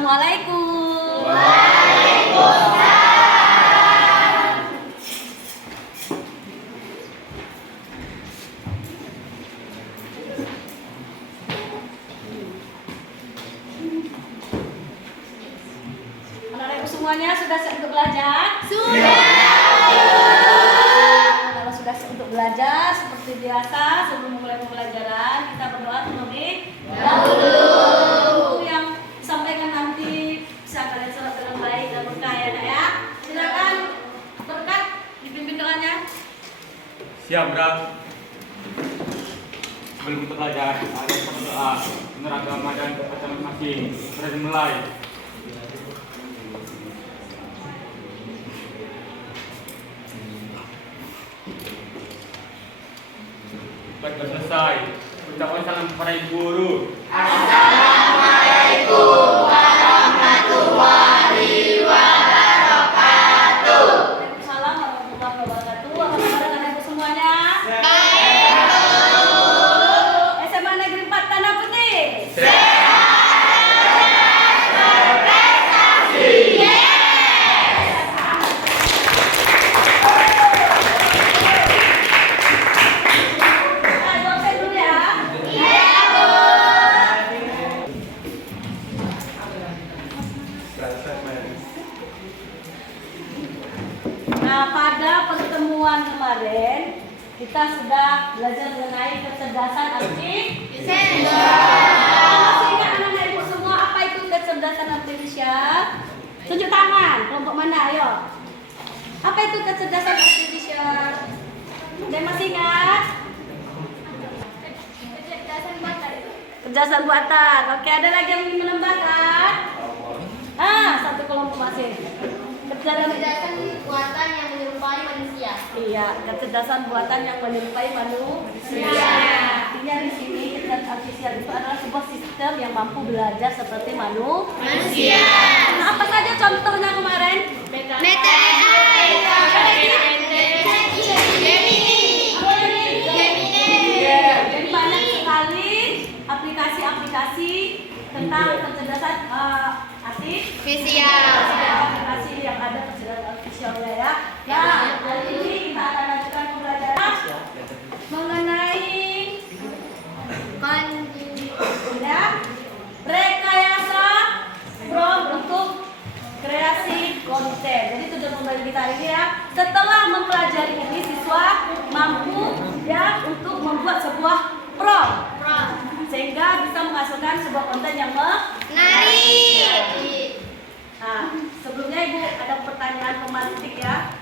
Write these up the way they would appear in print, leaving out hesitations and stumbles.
Assalamualaikum. Waalaikumsalam. Anak-anak ibu semuanya sudah siap untuk belajar? Sudah. Kalau sudah siap untuk belajar, seperti biasa sebelum memulai pembelajaran kita berdoa terlebih dahulu. Yang disampaikan nanti bisa kalian serap dengan baik dan berkah ya, Nak ya. Silakan berkat dipimpin doanya. Siap, Bra. Sebelum kita belajar, ada satu doa menurut agama dan kepercayaan masing-masing. Sudah dimulai. Baik, sudah selesai. Ucapkan salam kepada ibu guru. Assalamualaikum warahmatullahi wabarakatuh. Waalaikumsalam warahmatullahi wabarakatuh. Apa kabar anak ibu semuanya? Baik, Bu. SMA Negeri 4 Tanah Putih. Nah, pada pertemuan kemarin kita sudah belajar mengenai kecerdasan artifisial. Masih ingat anak-anak ibu semua apa itu kecerdasan artifisial? Tunjuk tangan, kelompok mana? Ayo. Apa itu kecerdasan artifisial? Ada yang masih ingat? Kecerdasan buatan. Oke, ada lagi yang ingin menambahkan? Satu kelompok masih. Kecerdasan buatan yang menyerupai manusia. Iya, kecerdasan buatan yang menyerupai manusia. Artinya di sini kecerdasan artifisial itu adalah sebuah sistem yang mampu belajar seperti manusia. Nah, apa saja contohnya kemarin? Jadi banyak sekali aplikasi-aplikasi tentang kecerdasan artifisial. Aplikasi yang ada kecerdasan artifisialnya ya. Nah, hari ini kita akan lanjutkan pembelajaran mengenai ya, rekayasa prompt untuk kreasi konten. Jadi tujuan pembelajaran kita hari ini ya, setelah mempelajari ini siswa mampu ya untuk membuat sebuah prompt sehingga bisa menghasilkan sebuah konten yang menarik. Nah, sebelumnya Ibu ada pertanyaan pemantik ya.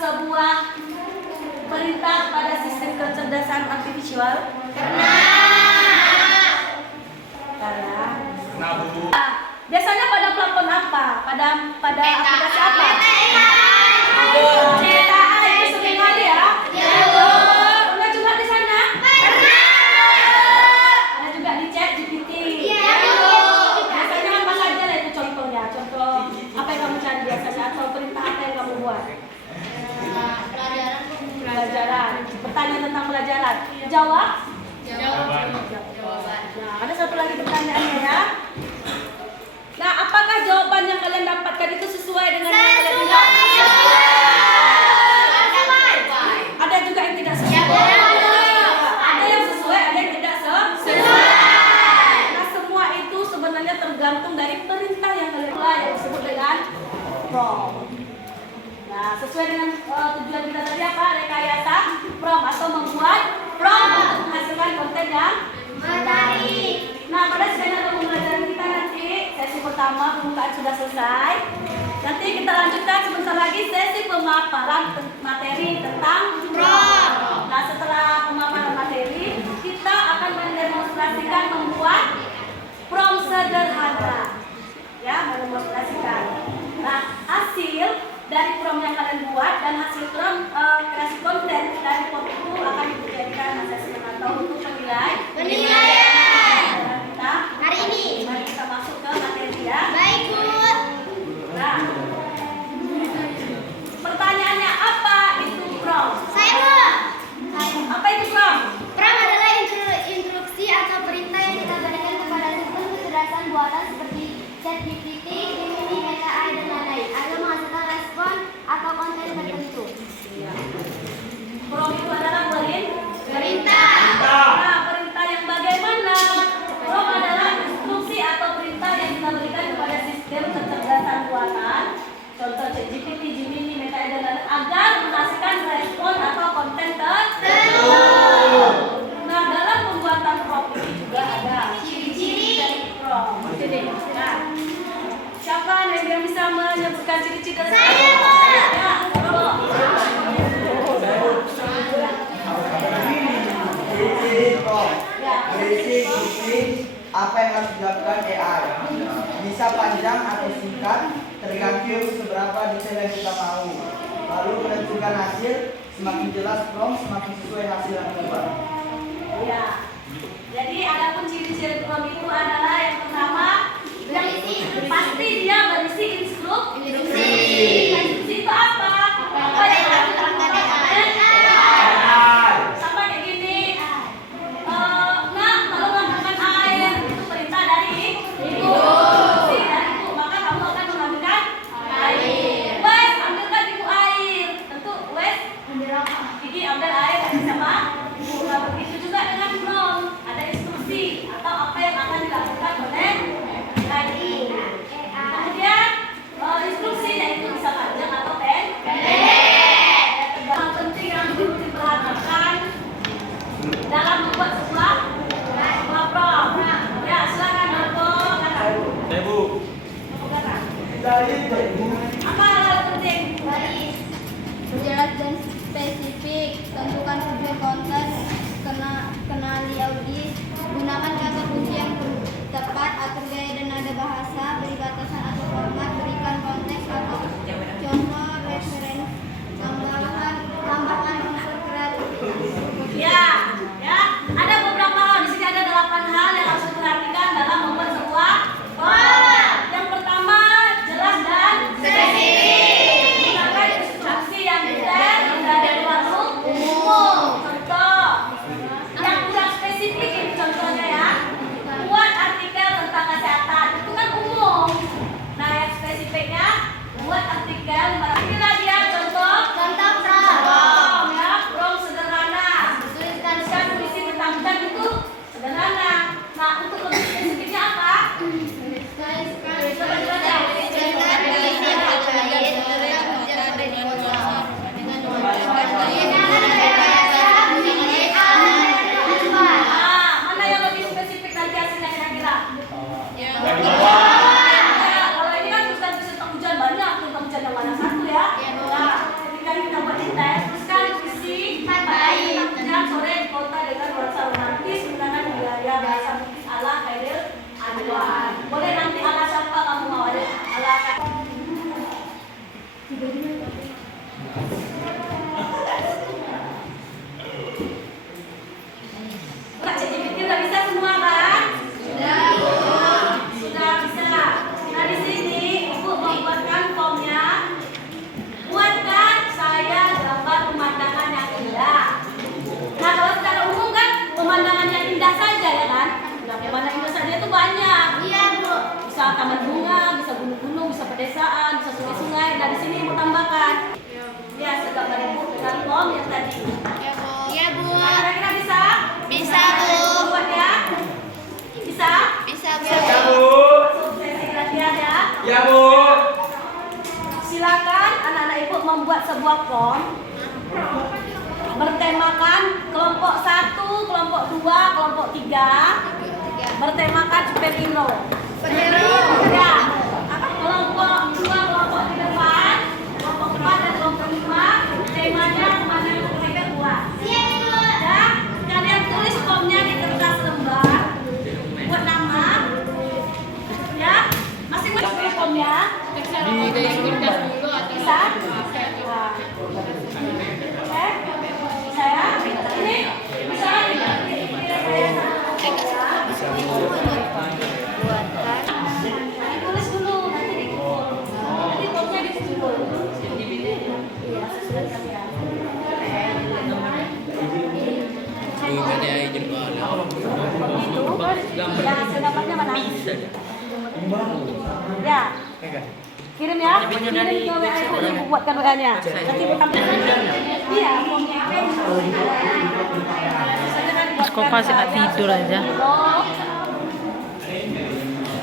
Sebuah perintah pada sistem kecerdasan artifisial karena Nah, Bu. biasanya pada platform apa? Pada aplikasi apa? Meta itu sering kali ya? Udah juga di sana? Ada juga di ChatGPT. Biasanya apa saja lah itu contohnya? Contoh apa yang kamu cari biasanya atau perintah apa yang kamu buat? Pelajaran. Pertanyaan tentang pelajaran. Jawab. Nah, ada satu lagi pertanyaannya ya. Nah, apakah jawaban yang kalian dapatkan itu sesuai dengan yang kalian ingat? Ada juga yang tidak sesuai. Ada yang sesuai, ada yang tidak sesuai. Nah, semua itu sebenarnya tergantung dari perintah yang kalian buat yang disebut dengan prompt. Nah, sesuai dengan tujuan kita tadi apa? Rekayasa prompt atau membuat prompt untuk menghasilkan konten yang menarik. Nah, pada skenario pembelajaran kita nanti sesi pertama pembukaan sudah selesai. Nanti kita lanjutkan sebentar lagi sesi pemaparan materi tentang prompt. Nah, setelah pemaparan materi, kita akan mendemonstrasikan membuat prompt sederhana. Ya, mendemonstrasikan. Nah, hasil dari prompt yang kalian buat dan hasil prompt kreasi konten dari prompt itu akan dijadikan asesmen atau untuk penilaian. Kita hari ini. Mari kita masuk ke materi ya. Baik, Bu. Nah, pertanyaannya apa itu prompt? Saya, Pak. Ya, Bro. Berisi apa yang harus dilakukan AI. Bisa panjang atau singkat, tergantung seberapa detail yang kita mau. Lalu menentukan hasil, semakin jelas prompt, semakin sesuai hasil yang dibuat. Ya. Jadi adapun ciri-ciri prompt itu adalah yang pertama, pasti dia berisi instruksi. Instruksi itu apa? Apa yang harus dilakukan AI? Sama kayak gini. Nak, kalau menggunakan air itu perintah dari ibu. Instruksi dari ibu, maka kamu akan mengambilkan air. Wes, ambilkan ibu air. Tentu, wes, Gigi ambil air sama ibu. Nah, begitu juga dengan prompt. Ada instruksi atau apa yang akan dilakukan oleh AI. Kemudian instruksi yaitu bisa panjang atau pendek. Yang penting yang perlu diperhatikan dalam membuat sebuah prompt. Ya, silakan Marco. Saya Bu. Apa hal penting? Berjelas dan spesifik, tentukan tujuan konten, kenali audis, gunakan kata kunci yang tepat, atur gaya dan nada bahasa, beri batasan atau format, berikan konteks atau contoh referensi, tambahkan unsur kreatif. Ya, ada beberapa hal. Di sini ada 8 hal yang harus diperhatikan dalam membuat sebuah prompt. Yang pertama, jelas dan spesifik. Gunakan instruksi yang detail dan terlalu umum. Contoh, yang kurang spesifik ini contohnya ya. Buat artikel tentang kesehatan itu kan umum. Nah, yang spesifiknya buat artikel. Inilah dia contoh. Prompt ya, prompt sederhana. Tuliskan puisi tentang hutan itu sederhana. Nah, untuk lebih spesifiknya apa? Coba jelaskan. Mana yang lebih spesifik nanti hasilnya kira-kira? Ya, kalau ini kan tulisan tentang hujan banyak, tentang hujan yang mana satu ya? Nah, ketika kita buat di tes, tuliskan puisi pagi, hujan, sore, di kota dengan nuansa romantis, menggunakan gaya bahasa Bugis ala Khairil Anwar. Boleh nanti ala siapa kamu mau ada? Ala Kak ChatGPT udah bisa semua kan? Sudah bisa. Nah, di sini Ibu membuatkan formnya. Buatkan saya gambar pemandangan yang indah. Nah, kalau secara umum kan pemandangan yang indah saja ya kan? Nah, pemandangan indah saja itu banyak. Iya, Bu. Bisa taman bunga, bisa gunung-gunung, bisa pedesaan, bisa sungai-sungai. Nah, di sini Ibu tambahkan. Ya, segambar Ibu dengan form yang tadi. Iya, Bu. Nah, kira-kira bisa? Bisa, Bu. Buat ya? Bisa? Bisa, Bu. Ya Bu. Masuk sesi latihan ya. Ya Bu. Silakan anak-anak Ibu membuat sebuah prompt bertemakan kelompok 1, kelompok 2, kelompok 3 bertemakan superhero. Ya. Kelompok 2, kelompok di depan, kelompok 4 dan kelompok 5 temanya mana yang mereka buat. Ya, kalian tulis formnya di kertas lembar, buat nama, ya, masing-masing tulis formnya. Bisa? Wah. Oke, bisa ya? Ini bisa? Ditulis dulu, nanti dikumpul. Nanti formnya dikumpul. Iya, sesuai kalian. Itu yang hasil dapatnya mana? Ya. Kirim ya. Kirim ke WA Ibu buatkan WA-nya. Nanti Ibu tampilkan. Iya, formnya. Kok masih nggak tidur aja?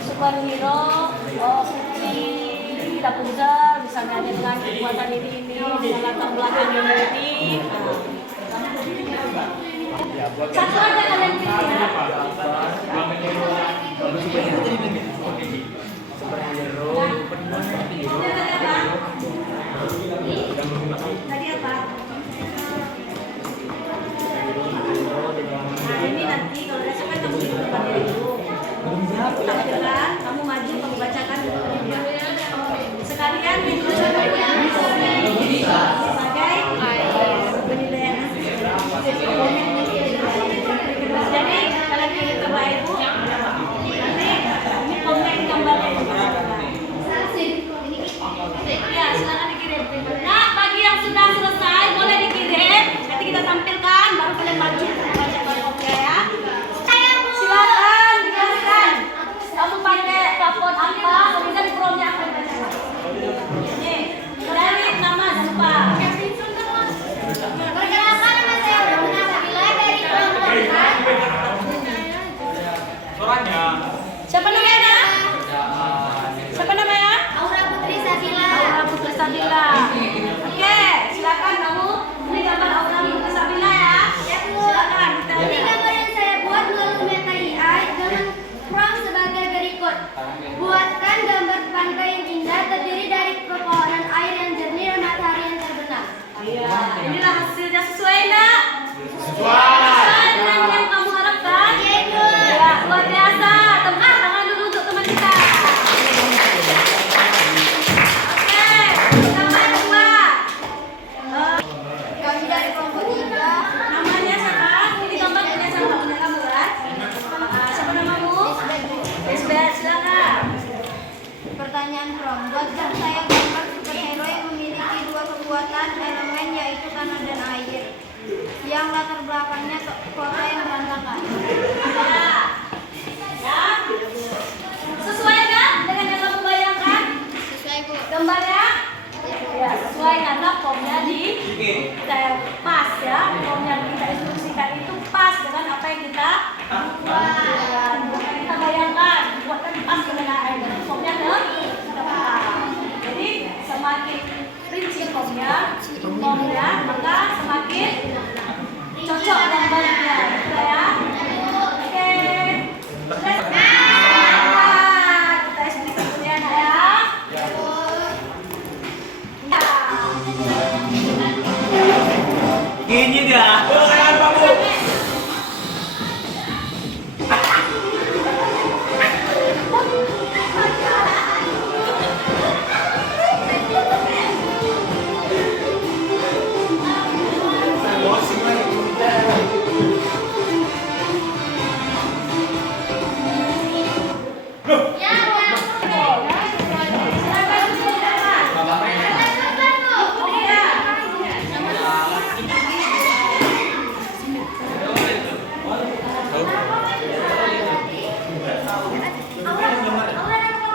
Superhero, Putri, Rapunzel, misalnya dengan kekuatan ini, dengan latar belakang ini. Satu aja kalian pilih ya. Superhero, nak? Sesuai dengan yang kamu harapkan? Ya, luar biasa. Tepuk tangan dulu untuk teman kita. Oke, gambar kedua. Kami dari kelompok 3. Namanya siapa? Ini gambar punya siapa? Punya kamu kan? Siapa namamu? Isbeth, silakan. Pertanyaan Prom, buatkan saya gambar superhero yang memiliki 2 kekuatan elemen yaitu tanah dan air. Yang latar belakangnya kota yang berantakan. Ya. Ya. Sesuai kan dengan yang kamu bayangkan? Sesuai Bu. Gambarnya? Ya, sesuai karena formnya di pas ya. Form yang kita instruksikan itu pas dengan apa yang kita buat. Kita bayangkan, buatkan pas dengan air. Formnya tepat. Jadi semakin rinci formnya, maka semakin cocok gambarnya, gitu ya. Oke. Kita explain kemudian ya. Gini dia.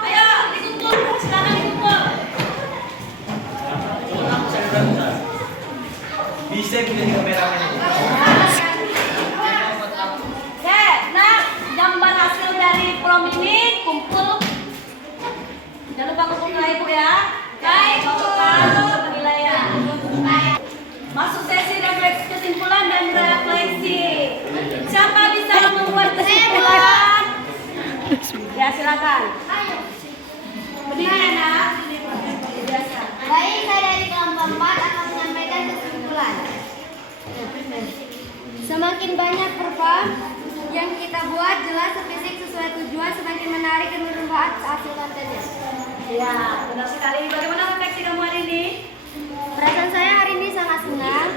Ayo, dikumpul. Silakan dikumpul. Bisa punya kameramen. Oke, nah gambar hasil dari prom ini kumpul. Jangan lupa kumpul ke ibu ya. Baik, masukkan untuk penilaian. Masuk sesi refleksi kesimpulan dan refleksi. Siapa bisa membuat kesimpulan? Ya, silakan. Berdiri anak. Biasa. Baik, saya dari kelompok 4 akan menyampaikan kesimpulan. Semakin banyak perform yang kita buat jelas fisik sesuai tujuan, semakin menarik dan bermanfaat hasil kontennya. Ya, benar sekali. Bagaimana refleksi kamu hari ini? Perasaan saya hari ini sangat senang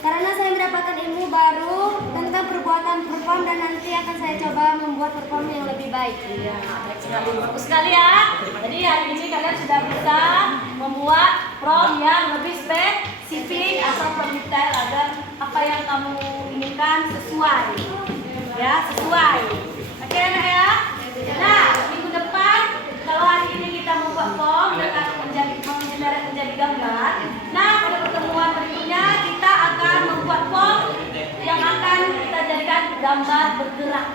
karena saya mendapatkan ilmu baru tentang perbuatan perform dan nanti akan saya coba membuat perform yang lebih baik. Iya, baik sekali. Bagus sekali ya. Jadi hari ini kalian sudah bisa membuat prom yang lebih spesifik atau detail agar apa yang kamu inginkan sesuai. Ya, sesuai. Oke, anak ya. Nah, minggu depan kalau hari ini kita membuat prom dan akan menjadi gambar. Nah, pada pertemuan berikutnya kita akan membuat prom yang akan kita jadikan gambar bergerak.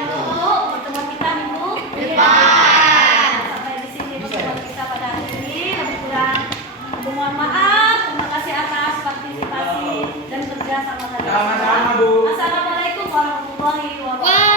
Untuk pertemuan kita minggu depan. Sampai di sini pertemuan kita pada hari ini. Lebih kurang mohon maaf. Terima kasih atas partisipasi dan kerja sama kalian. Sama-sama, Bu. Assalamualaikum warahmatullahi wabarakatuh.